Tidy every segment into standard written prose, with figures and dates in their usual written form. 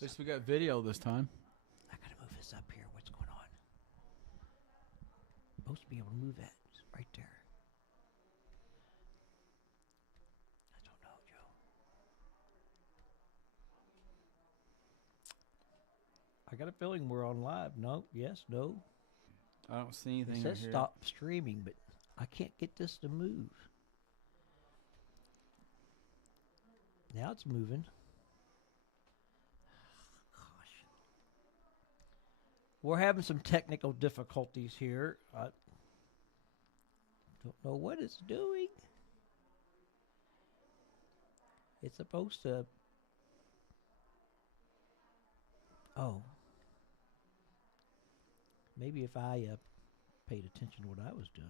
At least we got video this time. I gotta move this up here. What's going on? Supposed to be able to move that right there. I don't know, Joe. I got a feeling we're on live. No, yes, no. I don't see anything It right says here. stop streaming, but I can't get this to move. Now it's moving. Gosh. We're having some technical difficulties here. I don't know what it's doing. It's supposed to... Oh. Maybe if I paid attention to what I was doing.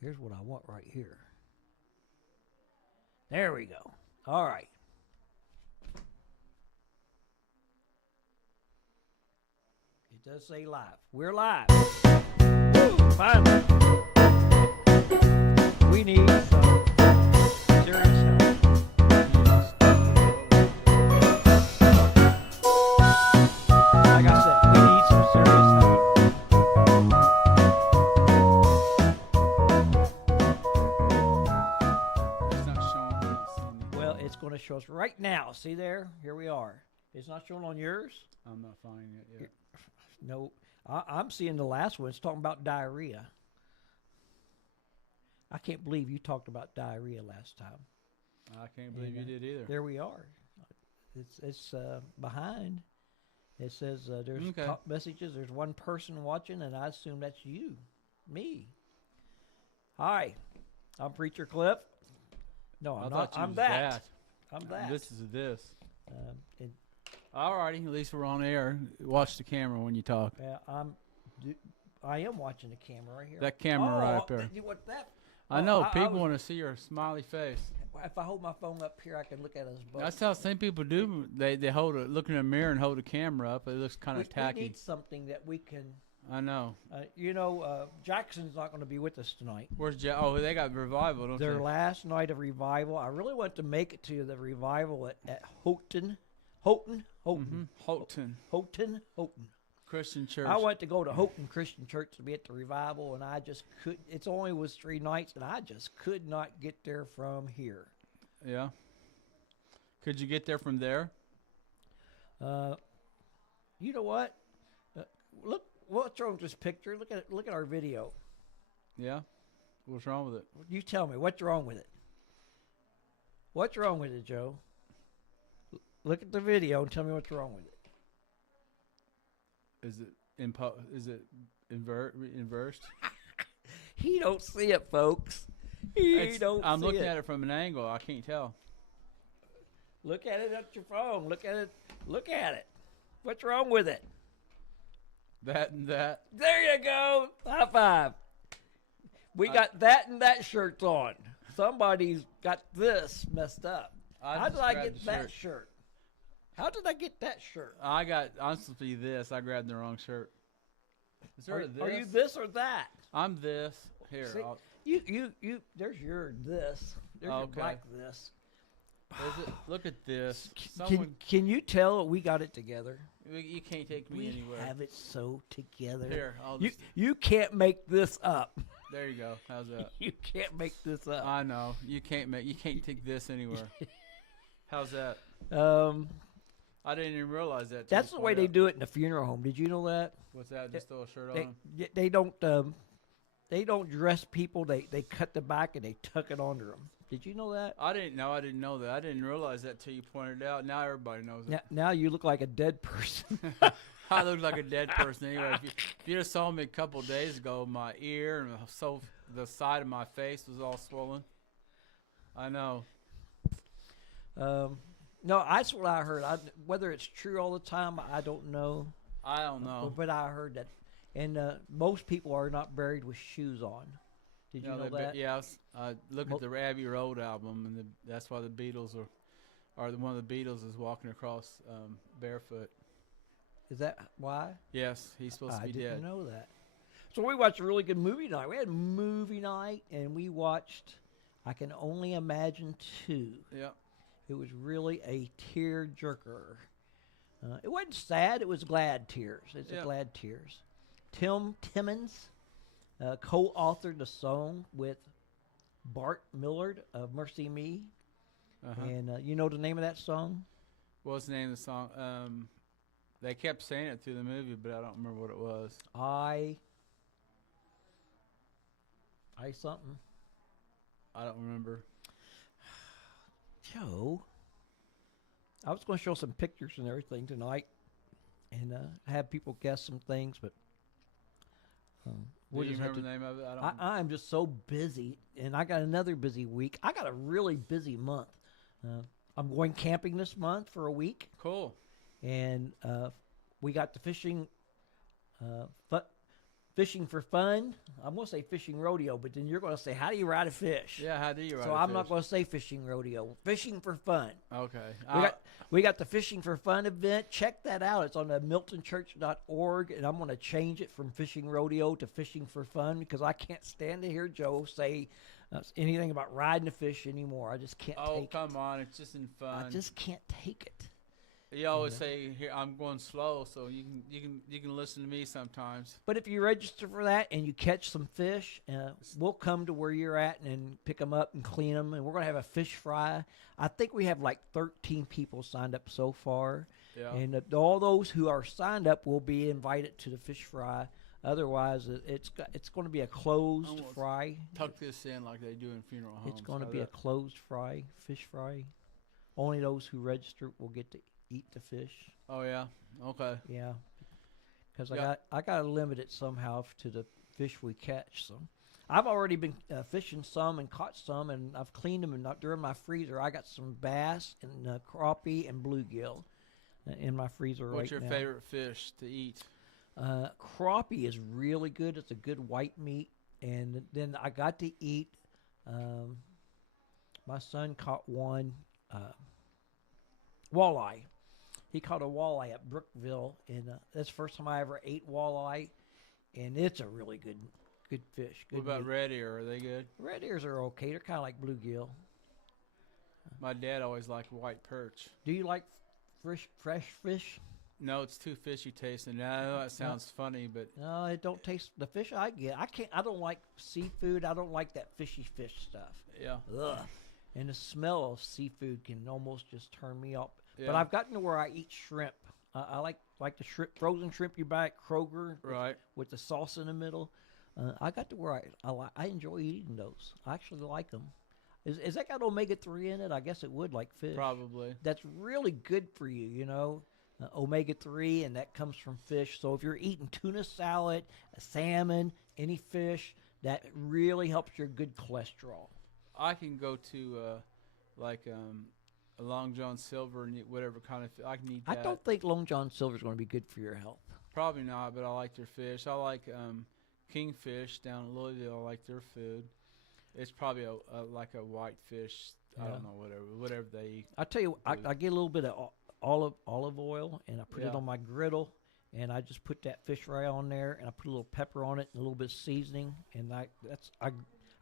Here's what I want right here. There we go. All right. It does say live. We're live. Woo, finally. We need some serious help. Like I said, we need some serious help. It's not showing me. Well, it's going to show us right now. See there? Here we are. It's not showing on yours? I'm not finding it yet. No. I'm seeing the last one. It's talking about diarrhea. I can't believe you talked about diarrhea last time. I can't believe you And, did either. There we are. It's behind. It says there's Okay. top messages. There's one person watching, and I assume that's you, me. Hi, I'm Preacher Cliff. No, I I'm thought not. you I'm was that. I'm that. This is this. And, Alrighty, at least we're on air. Watch the camera when you talk. I am watching the camera right here. That camera right up there. What that? I Oh, know I people was- want to see your smiley face. If I hold my phone up here, I can look at us both. That's how some people do. They hold it, look in the mirror and hold the camera up. It looks kind we, of tacky. we need something that we can. I know. Jackson's not going to be with us tonight. Where's Jack? Oh, they got revival, don't Their they? last night of revival. I really want to make it to the revival at Houghton. Houghton Christian Church. I went to go to Houghton Christian Church to be at the revival, and I just could. It's only was 3 nights, and I just could not get there from here. Yeah. Could you get there from there? You know what? Look, what's wrong with this picture? Look at it. Look at our video. Yeah. What's wrong with it? You tell me what's wrong with it. What's wrong with it, Joe? Look at the video and tell me what's wrong with it. Is it inversed? He don't see it, folks. He don't. I'm see looking it. at it from an angle. I can't tell. Look at it at your phone. Look at it. Look at it. What's wrong with it? That and that. There you go. High five. We got that and that shirts on. Somebody's got this messed up. How just did I grabbed get the that shirt. shirt? How did I get that shirt? I'm supposed to be this. I grabbed the wrong shirt. Is there a this? Are you this or that? I'm this. Here. See, you. There's your this. There's your Okay. black this. Is it? Look at this. Can you tell we got it together? You can't take me We anywhere. have it so together. Here, You can't make this up. there you go. How's that? You can't make this up. I know. You can't take this anywhere. How's that? I didn't even realize that. till That's you the way pointed they out. do it in the funeral home. Did you know that? What's that? Just throw a shirt They on? they don't dress people. They cut the back and they tuck it under them. Did you know that? I didn't know. I didn't know that. I didn't realize that till you pointed it out. Now everybody knows it. Now you look like a dead person. I look like a dead person anyway. If you just saw me a couple of days ago, my ear and the side of my face was all swollen. I know. No, that's what I heard. Whether it's true all the time, I don't know. I don't know. But I heard that, and most people are not buried with shoes on. Did you know that? Yes. Look at the Abbey Road album, and that's why the Beatles one of the Beatles is walking across barefoot. Is that why? Yes, he's supposed to be I didn't dead. know that. So we watched a really good movie night. We had movie night, and we watched I Can Only Imagine 2. Yeah. It was really a tear jerker. It wasn't sad, it was glad tears. It's Yeah. a glad tears. Tim Timmons co-authored the song with Bart Millard of Mercy Me. Uh-huh. And you know the name of that song? What's the name of the song? They kept saying it through the movie, but I don't remember what it was. I something. I don't remember. Joe, I was going to show some pictures and everything tonight, and have people guess some things, but Do we'll you just have remember to. the name of it? I don't. I'm just so busy, and I got another busy week. I got a really busy month. I'm going camping this month for a week, Cool. and we got the fishing, fishing for fun. I'm going to say fishing rodeo, but then you're going to say, how do you ride a fish? Yeah, how do you ride So a I'm not fish? going to say fishing rodeo. Fishing for fun. Okay. We got the Fishing for Fun event. Check that out. It's on the miltonchurch.org, and I'm going to change it from fishing rodeo to fishing for fun because I can't stand to hear Joe say anything about riding a fish anymore. I just can't Oh, take come on. It's just in it. fun. I just can't take it. You always say, "Here, I'm going slow," so you can listen to me sometimes. But if you register for that and you catch some fish, we'll come to where you're at and pick them up and clean them. And we're going to have a fish fry. I think we have like 13 people signed up so far. Yeah. And all those who are signed up will be invited to the fish fry. Otherwise, it's going to be a closed Almost fry. Tuck this in like they do in funeral homes. It's going to How's be a that? closed fry, fish fry. Only those who register will get to eat the fish. Oh yeah. Okay. Yeah, because Yeah. I got to limit it somehow to the fish we catch. So I've already been fishing some and caught some, and I've cleaned them. And not during my freezer, I got some bass and crappie and bluegill in my freezer What's right your now. favorite fish to eat? Crappie is really good. It's a good white meat, and then I got to eat. My son caught one walleye. He caught a walleye at Brookville, and that's the first time I ever ate walleye, and it's a really good fish. Good What about meat. red ear? Are they good? Red ears are okay. They're kind of like bluegill. My dad always liked white perch. Do you like fresh fish? No, it's too fishy tasting. I know that sounds funny, but No, it don't taste the fish I get. I don't like seafood. I don't like that fishy fish stuff. yeah. Ugh. And the smell of seafood can almost just turn me up. Yeah. But I've gotten to where I eat shrimp. I like the shrimp, frozen shrimp you buy at Kroger Right. with the sauce in the middle. I got to where I enjoy eating those. I actually like them. Is that got omega-3 in it? I guess it would, like fish. Probably. That's really good for you, you know. Omega-3, and that comes from fish. So if you're eating tuna salad, salmon, any fish, that really helps your good cholesterol. I can go to a Long John Silver and eat whatever kind of. I can eat I that. don't think Long John Silver is going to be good for your health. Probably not, but I like their fish. I like Kingfish down in Louisville. I like their food. It's probably like a white fish. I Yeah. don't know, whatever they eat. I tell you, I get a little bit of olive oil, and I put it Yeah. on my griddle, and I just put that fish right on there, and I put a little pepper on it and a little bit of seasoning, and I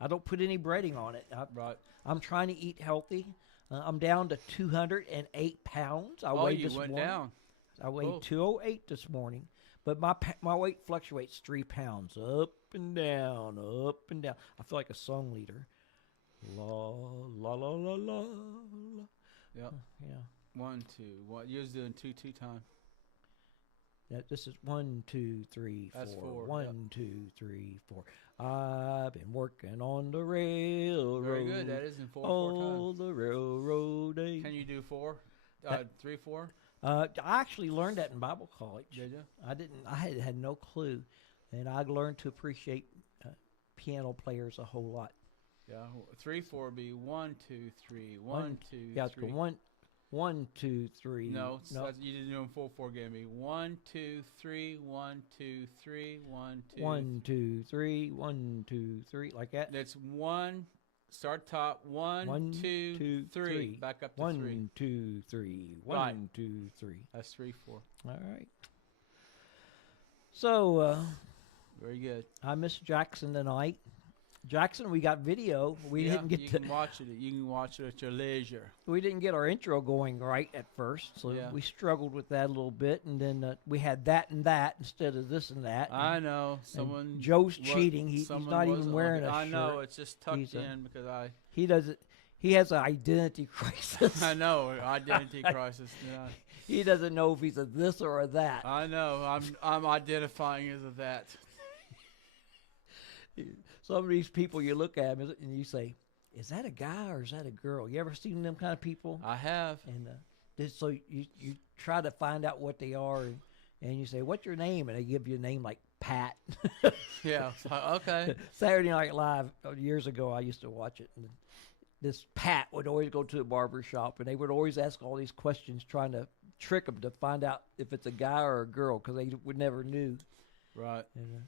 don't put any breading on it. Right. I'm trying to eat healthy. I'm down to 208 pounds. I weighed you this went morning. down. I weighed Cool. 208 this morning, but my weight fluctuates 3 pounds up and down, up and down. I feel like a song leader. La la la la la. la. Yep. Yeah. 1, 2. What you was doing 2 time. This is 1, 2, 3, 4. That's 4, 1, 2, 3, 4. I've been working on the railroad. Very good. That is in 4 all times. the railroad days. Can you do 4? That- 3, 4? I actually learned that in Bible college. Did you? I didn't. I had no clue, and I learned to appreciate piano players a whole lot. Yeah. 3, 4 would be 1, 2, 3. 1, 2, 3. Yeah, it's go 1, 2, 3. No, no. you didn't do them 4, 4. Give me 1, 2, 3. 1, 2, 3. 1, 2. 1, 2, 3. 1, 2, 3. Like that. That's 1. Start top. 1, 1, 2, 2, 3. 3. Back up to 1, 3. 2, 3. 1, Right. 2, 3. That's 3, 4. All right. So Very good. I missed Jackson tonight. Jackson, we got video. We Yeah, didn't get you to, can watch it. You can watch it at your leisure. we didn't get our intro going right at first, so Yeah. we struggled with that a little bit, and then we had that and that instead of this and that. I know someone. Joe's cheating. He's someone not even wasn't wearing looking- a I know shirt. it's just tucked He's a- in because I. He doesn't. He has an identity crisis. I know identity crisis. Yeah. He doesn't know if he's a this or a that. I know. I'm identifying as a that. Some of these people, you look at them and you say, "Is that a guy or is that a girl?" You ever seen them kind of people? I have. And so you try to find out what they are, and you say, "What's your name?" And they give you a name like Pat. Yeah. So, okay. Saturday Night Live years ago, I used to watch it. And this Pat would always go to the barber shop, and they would always ask all these questions, trying to trick him to find out if it's a guy or a girl, because they would never knew. Right. And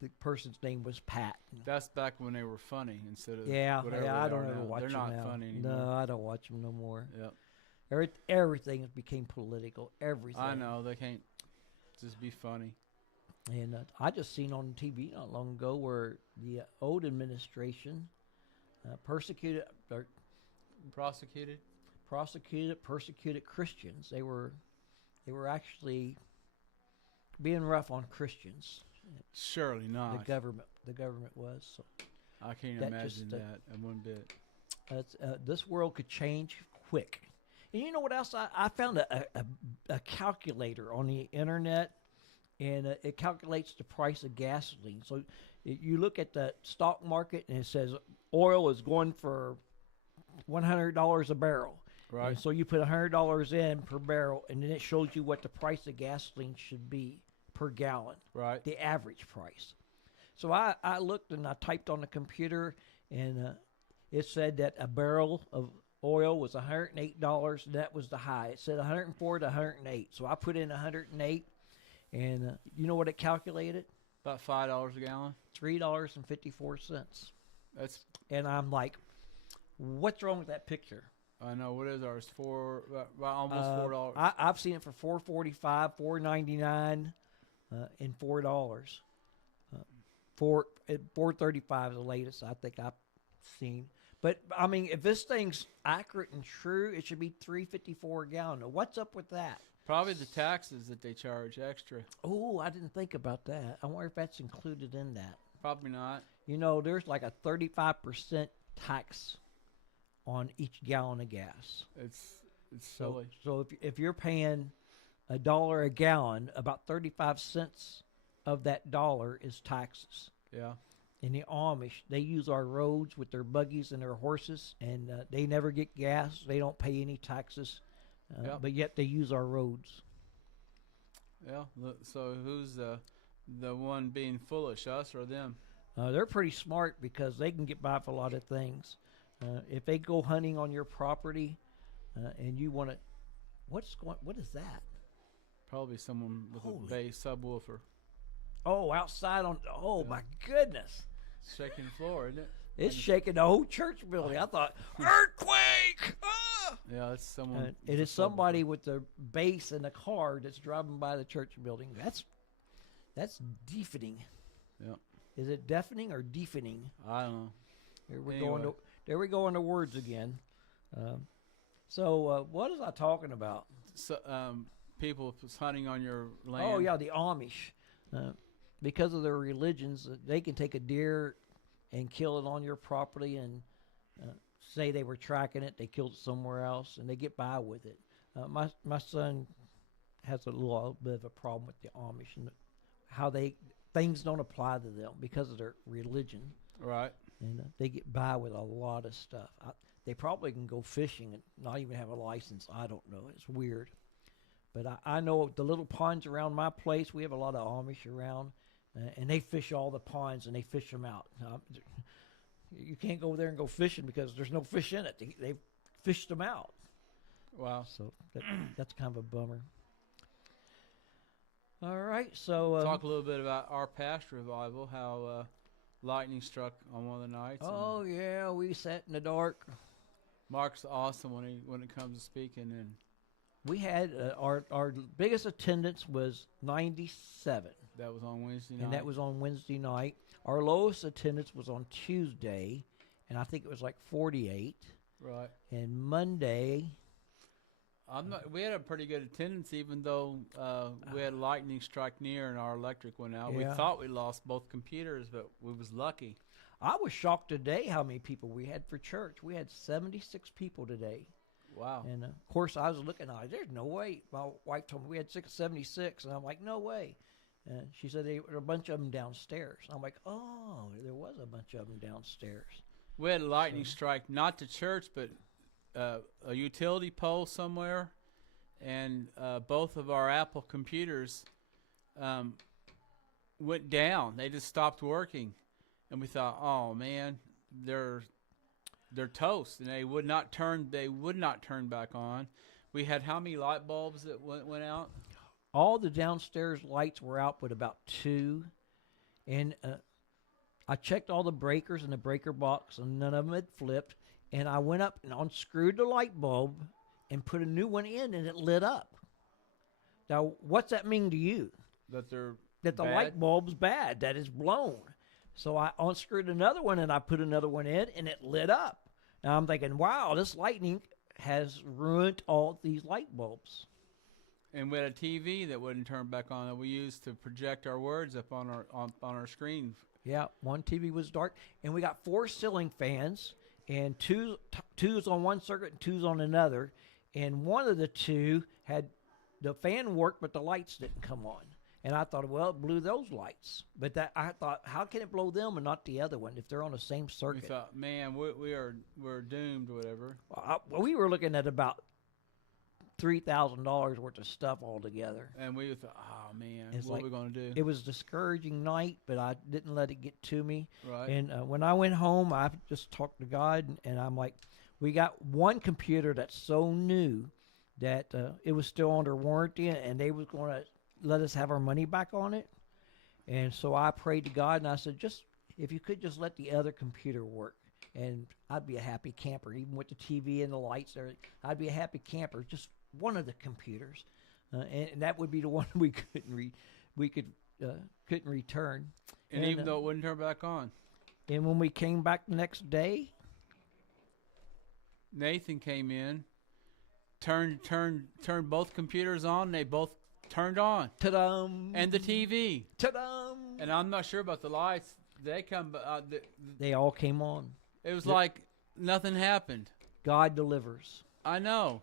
the person's name was Pat. That's back when they were funny instead of Yeah, whatever I they don't are ever now. watch They're them not now. funny anymore. No, I don't watch them no more. Yep. Everything became political. Everything. I know they can't just be funny. And I just seen on TV not long ago where the old administration persecuted Christians. They were actually being rough on Christians. Surely not. The government was. So I can't that imagine just, that in one bit. this world could change quick. And you know what else? I found a calculator on the internet, and it calculates the price of gasoline. So you look at the stock market, and it says oil is going for $100 a barrel. Right. And so you put $100 in per barrel, and then it shows you what the price of gasoline should be per gallon, Right. the average price. So I looked and I typed on the computer, and it said that a barrel of oil was $108, and that was the high. It said 104 to 108. So I put in 108, and you know what it calculated? About $5 a gallon. $3.54. That's. And I'm like, what's wrong with that picture? I know. What is ours? About almost $4. I've seen it for $4.45, $4.99, and $4. $4.35 is the latest I think I've seen. But I mean, if this thing's accurate and true, it should be $3.54 a gallon. Now, what's up with that? Probably the taxes that they charge extra. Oh, I didn't think about that. I wonder if that's included in that. Probably not. You know, there's like a 35% tax on each gallon of gas. It's silly. So if you're paying $1 a gallon, about 35 cents of that dollar is taxes. Yeah. In the Amish, they use our roads with their buggies and their horses, and they never get gas. They don't pay any taxes, Yep. but yet they use our roads. Yeah. So who's the one being foolish, us or them? They're pretty smart because they can get by with a lot of things. If they go hunting on your property, and you want to, what is that? Probably someone with Holy. a bass subwoofer. Oh, outside on. Oh my goodness! Shaking the floor, isn't it? It's shaking the whole church building. I thought earthquake. Ah! Yeah, it's someone. It with is a somebody with the bass in a car that's driving by the church building. That's deafening. Yep. Is it deafening or deafening? I don't know. There we go into words again. So what is I talking about? So, people hunting on your land. Oh yeah, the Amish. Because of their religions, they can take a deer and kill it on your property and say they were tracking it, they killed it somewhere else, and they get by with it. My son has a little bit of a problem with the Amish and how things don't apply to them because of their religion, Right. and they get by with a lot of stuff. They probably can go fishing and not even have a license. I don't know. It's weird. But I know the little ponds around my place, we have a lot of Amish around, and they fish all the ponds, and they fish them out. You can't go there and go fishing because there's no fish in it. They fished them out. Wow. So that's kind of a bummer. All right, so... Talk a little bit about our past revival, how lightning struck on one of the nights. oh, yeah, we sat in the dark. Mark's awesome when it comes to speaking, and We had our biggest attendance was 97. That was on Wednesday night. and that was on Wednesday night. Our lowest attendance was on Tuesday, and I think it was like 48. right. And Monday, We had a pretty good attendance, even though we had lightning strike near and our electric went out. We Yeah. thought we lost both computers, but we was lucky. I was shocked today how many people we had for church. We had 76 people today. Wow. And of course, I was looking at it. There's no way. My wife told me we had 676, and I'm like, no way. And she said there were a bunch of them downstairs. I'm like, oh, there was a bunch of them downstairs. We had a lightning strike, not to church, but a utility pole somewhere, and both of our Apple computers went down. They just stopped working, and we thought, oh man, they're toast, and they would not turn back on. We had how many light bulbs that went out? All the downstairs lights were out but about 2. And I checked all the breakers in the breaker box, and none of them had flipped. And I went up and unscrewed the light bulb and put a new one in, and it lit up. Now, what's that mean to you? That they're That the bad? light bulb's bad, that it's blown. So I unscrewed another one, and I put another one in, and it lit up. Now I'm thinking, wow, this lightning has ruined all these light bulbs. And we had a TV that wouldn't turn back on that we used to project our words up on our screen. Yeah, one TV was dark, and we got 4 ceiling fans, and two's on one circuit and two's on another, and one of the 2 had the fan worked, but the lights didn't come on. And I thought, well, it blew those lights. But I thought, how can it blow them and not the other one if they're on the same We circuit? thought, man, we're doomed, or whatever. We were looking at about $3,000 worth of stuff altogether. And we thought, oh man, It's what like- are we gonna do? It was a discouraging night, but I didn't let it get to me. Right. And when I went home, I just talked to God, and I'm like, we got one computer that's so new that it was still under warranty, and they was going to let us have our money back on it. And so I prayed to God, and I said, just if you could just let the other computer work, and I'd be a happy camper, even with the TV and the lights there. I'd be a happy camper, just one of the computers, and that would be the one we couldn't couldn't return. and even though it wouldn't turn back on, And when we came back the next day, Nathan came in, turned both computers on. They both turned on, ta-dum, and the TV. ta-dum, And I'm not sure about the lights. They come. they all came on. It was like nothing happened. God delivers. I know.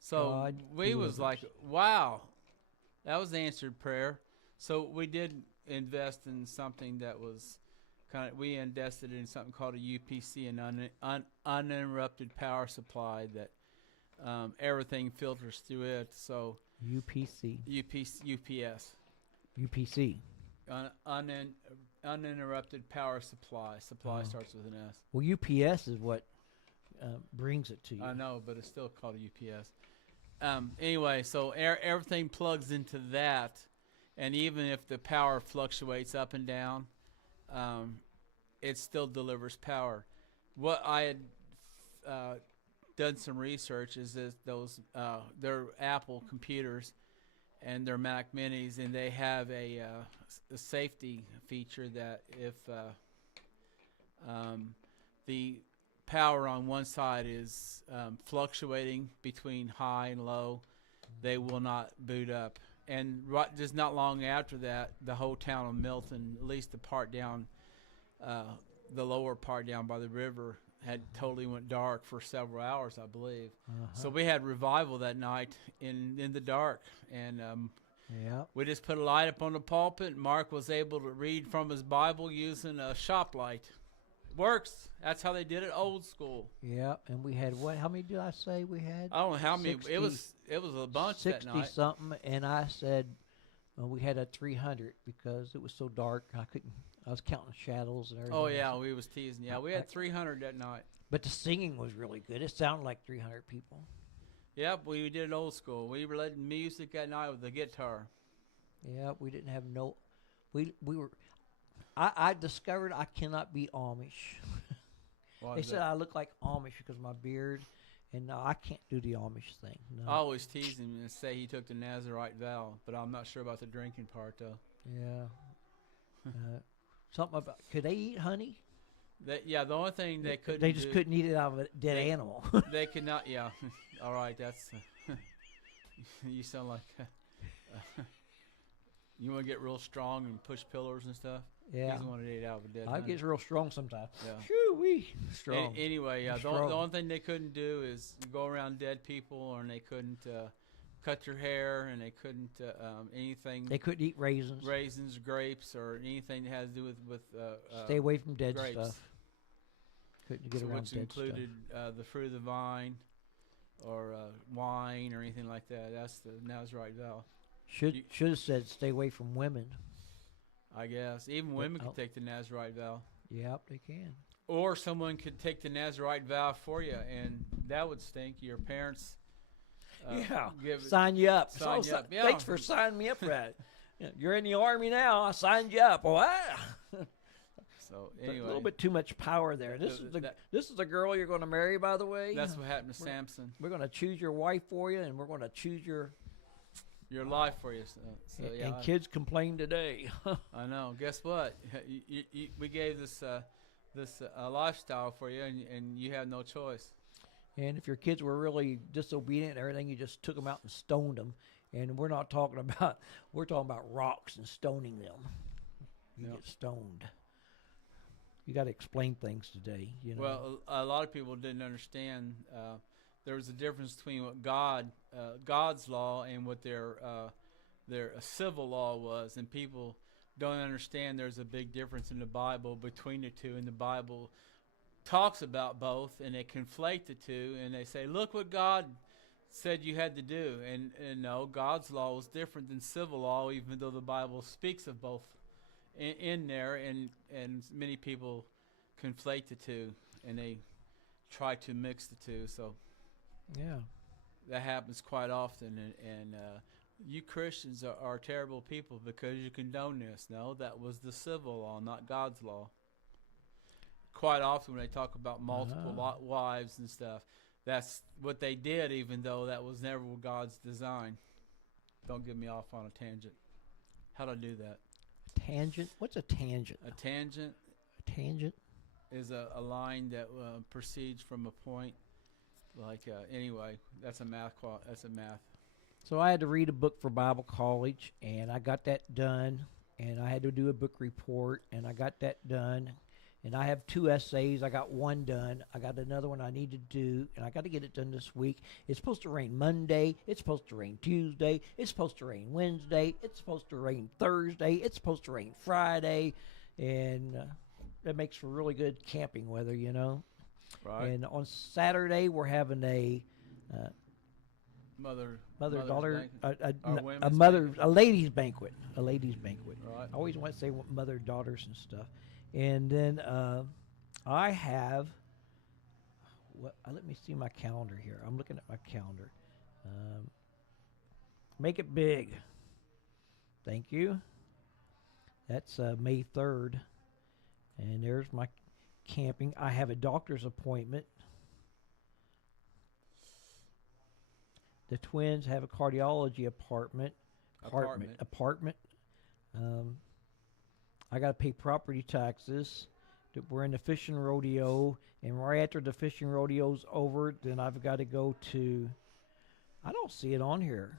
So God we was delivers. like, wow, that was answered prayer. So we did invest in something that was we invested in something called a UPC, an uninterrupted power supply that everything filters through it. So UPC. UPS, UPC. uninterrupted power supply. Supply Oh. starts with an S. Well, UPS is what brings it to you. I know, but it's still called a UPS. Anyway, so everything plugs into that, and even if the power fluctuates up and down, it still delivers power. What I had done some research is that they're Apple computers, and they're Mac Minis, and they have a safety feature that if the power on one side is fluctuating between high and low, they will not boot up. And just not long after that, the whole town of Milton, at least the part down, the lower part down by the river, had totally went dark for several hours, I believe. So we had revival that night in the dark, and Yeah. we just put a light up on the pulpit. Mark was able to read from his Bible using a shop light. Works. That's how they did it, old school. Yeah. And we had what? How many did I say we had? I don't know how many. 60 it was a bunch that 60 night. something, and I said we had a 300 because it was so dark. I was counting shadows and everything. Oh yeah, we was teasing. Yeah, we I- had 300 that night. But the singing was really good. It sounded like 300 people. Yep, we did it old school. We were letting music that night with the guitar. Yeah, we didn't have no. We were. I discovered I cannot be Amish. Why They is said that? I look like Amish because of my beard, and no, I can't do the Amish thing. No. I always tease him and say he took the Nazarite vow, but I'm not sure about the drinking part though. Yeah. Something about could they eat honey? Yeah, the only thing they couldn't They just do, couldn't eat it out of a dead They- animal. they could not. Yeah, all right. That's you sound like you want to get real strong and push pillars and stuff. Yeah. He's the one that ate out of a dead. I honey. get real strong sometimes. Yeah. Shoo wee. Strong. Anyway, yeah, I'm the strong. only thing they couldn't do is go around dead people, and they couldn't cut your hair, and they couldn't anything. They couldn't eat raisins. Raisins, grapes, or anything that has to do with Stay away from dead grapes. stuff. Couldn't get So around which dead included stuff. the fruit of the vine, or wine, or anything like that. That's the Nazarite vow, Should have said stay away from women. I guess. Even women oh. could take the Nazarite vow, Yep, they can. or someone could take the Nazarite vow for you, and that would stink. Your parents, give it, Sign you up. sign you up. Yeah. Thanks for signing me up for that. Yeah, you're in the army now. I signed you up. Wow. So A anyway, little bit too much power there. This is this is the girl you're going to marry, by the way. that's what happened to Samson. We're going to choose your wife for you, and we're going to choose your. Your life for you. So yeah, and kids complain today. I know. Guess what? We gave this lifestyle for you, and you have no choice. And if your kids were really disobedient and everything, you just took them out and stoned them. And we're not talking about, we're talking about rocks and stoning them. You Yep. get stoned. You got to explain things today, you know. Well, a lot of people didn't understand. There was a difference between what God's law and what their civil law was, and people don't understand. There's a big difference in the Bible between the two, and the Bible talks about both, and they conflate the two, and they say, "Look what God said you had to do," and no, God's law was different than civil law, even though the Bible speaks of both in there, and many people conflate the two, and they try to mix the two. So Yeah. that happens quite often, and you Christians are terrible people because you condone this. No, that was the civil law, not God's law. Quite often when they talk about multiple wives and stuff, that's what they did, even though that was never God's design. Don't get me off on a tangent. How'd I do that? Tangent? What's a tangent? A tangent A tangent? is a line that proceeds from a point. Like anyway, that's a math. So I had to read a book for Bible college, and I got that done. And I had to do a book report, and I got that done. And I have 2 essays. I got one done. I got another one I need to do, and I got to get it done this week. It's supposed to rain Monday. It's supposed to rain Tuesday. It's supposed to rain Wednesday. It's supposed to rain Thursday. It's supposed to rain Friday. And that makes for really good camping weather, you know. Right. And on Saturday, we're having a mother-daughter, a ladies' banquet. A ladies' banquet. Right. I always want to say mother, daughters, and stuff. And then I have. Let me see my calendar here. I'm looking at my calendar. Make it big. Thank you. That's May 3rd. And there's my camping. I have a doctor's appointment. The twins have a cardiology apartment. I got to pay property taxes. We're in the fishing rodeo, and right after the fishing rodeo's over, then I've got to go to. I don't see it on here.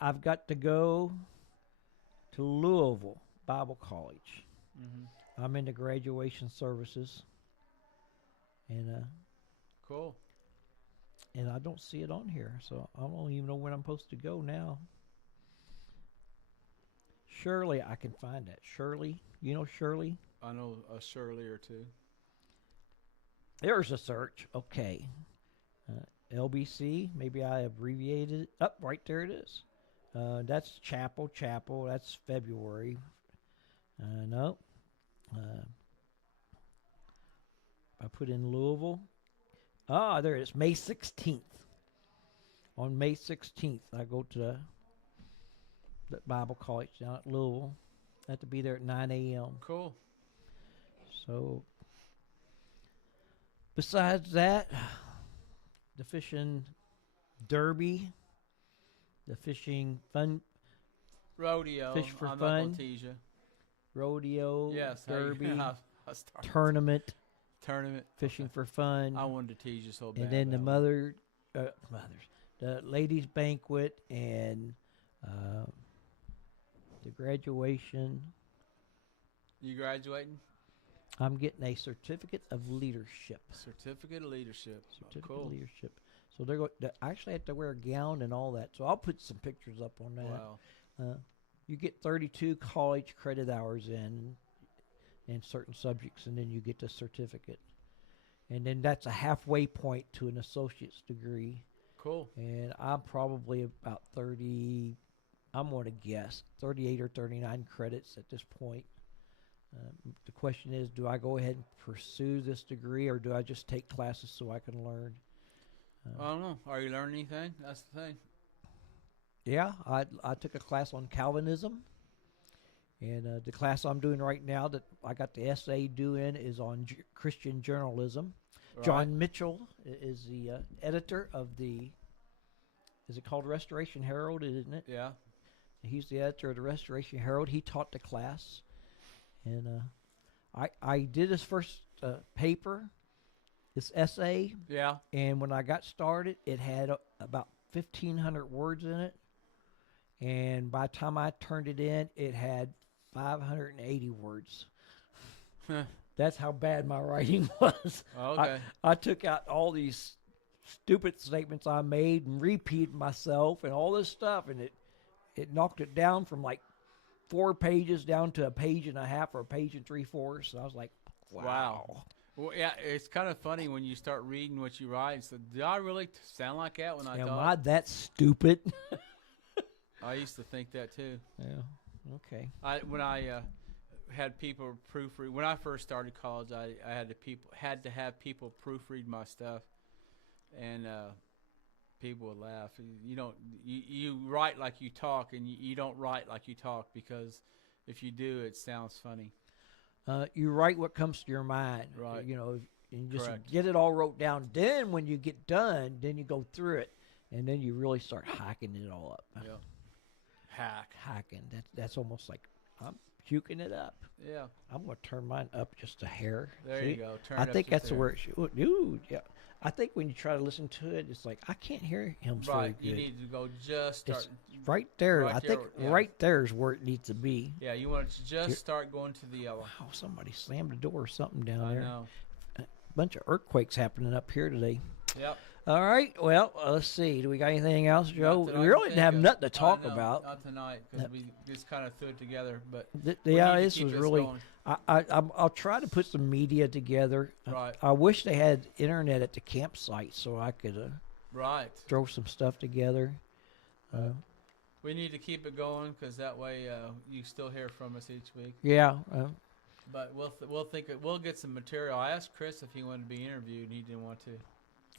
I've got to go to Louisville Bible College. Mm-hmm. I'm in the graduation services, and Cool. and I don't see it on here, so I don't even know when I'm supposed to go now. Surely I can find that. Shirley, you know Shirley? I know a Shirley or two. There's a search. Okay. LBC, maybe I abbreviated it. Up, right there it is. That's Chapel. That's February. No. I put in Louisville. There it is. May 16th. On May 16th, I go to the Bible College down at Louisville. I have to be there at 9 a.m. Cool. So, besides that, the fishing derby, the fishing Rodeo. Fish for I'm fun. not gonna tease you. Rodeo, Yes. derby, I started. tournament, Tournament. fishing Okay. for fun, I wanted to tease you so bad. and then the about it. the ladies' banquet, and the graduation. You graduating? I'm getting a certificate of leadership. Certificate of leadership. Certificate Cool. of leadership. So they're going. I actually have to wear a gown and all that. So I'll put some pictures up on that. Wow. You get 32 college credit hours in certain subjects, and then you get the certificate. And then that's a halfway point to an associate's degree. Cool. And I'm probably about 30. I'm going to guess 38 or 39 credits at this point. The question is, do I go ahead and pursue this degree, or do I just take classes so I can learn? I don't know. Are you learning anything? That's the thing. Yeah, I took a class on Calvinism, and the class I'm doing right now that I got the essay due in is on Christian journalism. Right. John Mitchell is the editor of is it called Restoration Herald, isn't it? Yeah. He's the editor of the Restoration Herald. He taught the class, and I did his first paper, this essay, Yeah. and when I got started, it had about 1,500 words in it. And by the time I turned it in, it had 580 words. That's how bad my writing was. Okay. I took out all these stupid statements I made and repeated myself and all this stuff, and it knocked it down from like 4 pages down to a page and a half or a page and 3/4. And I was like, wow. Well, yeah, it's kind of funny when you start reading what you write. So, do I really sound like that when I Am talk? I that stupid? I used to think that too. Yeah. Okay. When I had people proofread. When I first started college, I had to have people proofread my stuff, and people would laugh. You write like you talk, and you don't write like you talk, because if you do, it sounds funny. You write what comes to your mind. Right. And you just Correct. get it all wrote down. Then when you get done, then you go through it, and then you really start hacking it all up. Yeah. Hacking. That's almost like I'm puking it up. Yeah. I'm going to turn mine up just a hair. There See? you go. Turn I it up think just that's there. where it should. Dude, yeah. I think when you try to listen to it, it's like I can't hear him very Right. good. You need to go just start. It's right there. right I think there, yeah. right there is where it needs to be. Yeah. You want to just You're- start going to the yellow. Wow, somebody slammed the door or something down I there. know. Bunch of earthquakes happening up here today. Yep. All right. Well, let's see. Do we got anything else, Joe? Not that We I really can didn't have think of. nothing to I talk know, about. Not tonight, because we just kind of threw it together. But Yeah, we need to this keep was this really. going. I'll try to put some media together. Right. I wish they had internet at the campsite so I could Right. throw some stuff together. We need to keep it going, because that way you still hear from us each week. Yeah. But we'll get some material. I asked Chris if he wanted to be interviewed, and he didn't want to.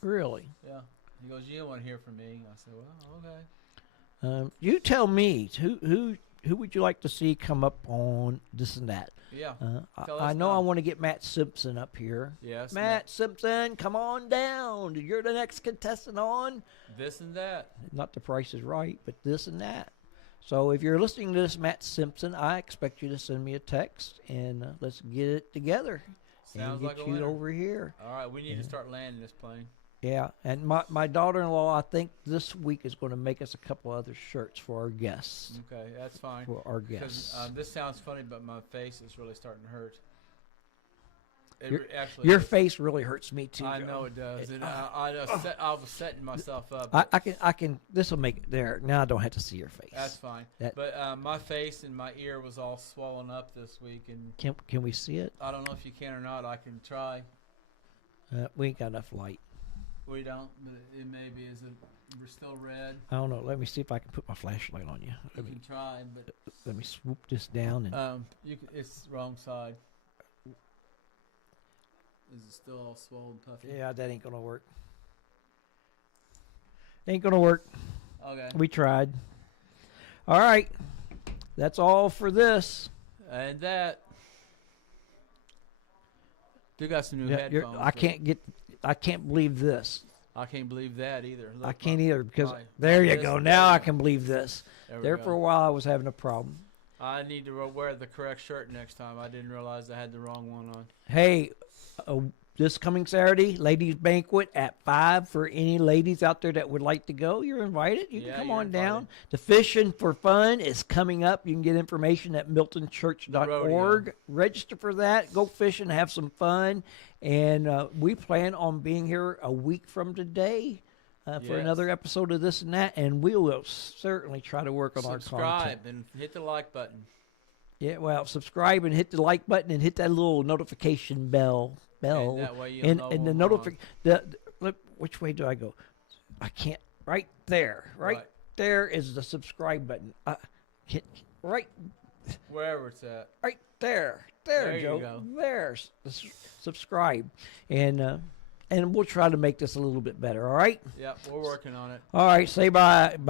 Really. Yeah. He goes, "You don't want to hear from me." I said, "Well, okay." You tell me who would you like to see come up on this and that? Yeah. Tell I us know I now. want to get Matt Simpson up here. Yes. Matt Simpson, come on down. You're the next contestant on. This and that. Not The Price is Right, but this and that. So if you're listening to this, Matt Simpson, I expect you to send me a text, and let's get it together Sounds and get like a you winner. over here. All right. We need Yeah. to start landing this plane. Yeah, and my daughter-in-law, I think this week is going to make us a couple other shirts for our guests. Okay, that's fine. For our Because guests. this sounds funny, but my face is really starting to hurt. Your- Actually, Your is. face really hurts me too. I Joe. know it does. It- And I was setting myself up. I can. This will make it there. Now I don't have to see your face. That's fine. That- But my face and my ear was all swollen up this week, and Can we see it? I don't know if you can or not. I can try. We ain't got enough light. We don't, but it maybe is. We're still red. I don't know. Let me see if I can put my flashlight on you. You can try, but Let me swoop this down and. it's the wrong side. Is it still all swollen, puffy? Yeah, that ain't gonna work. Ain't gonna work. Okay. We tried. All right. That's all for this. And that. Do got some new Yeah, headphones. I can't believe this. I can't believe that either. I Look, can't either because my- there my you list- go. there Now you I go. can believe this. There we There go. for a while I was having a problem. I need to wear the correct shirt next time. I didn't realize I had the wrong one on. Hey, this coming Saturday, ladies' banquet at 5 for any ladies out there that would like to go. You're invited. You can Yeah, come you're on down. invited. The Fishing for Fun is coming up. You can get information at miltonchurch.org. Register for that. Go fishing, have some fun. And we plan on being here a week from today for Yes. another episode of This and That. And we will certainly try to work on our content. Subscribe and hit the like button. Yeah, well, subscribe and hit the like button and hit that little notification bell. And that way you'll and know and the when we're on. notification. Look, which way do I go? I can't. Right there. Right, Right. there is the subscribe button. Hit right Wherever it's at. right there. There, There you Joe. go. There's the subscribe, and we'll try to make this a little bit better. All right. Yep, we're working on it. All right. Say bye.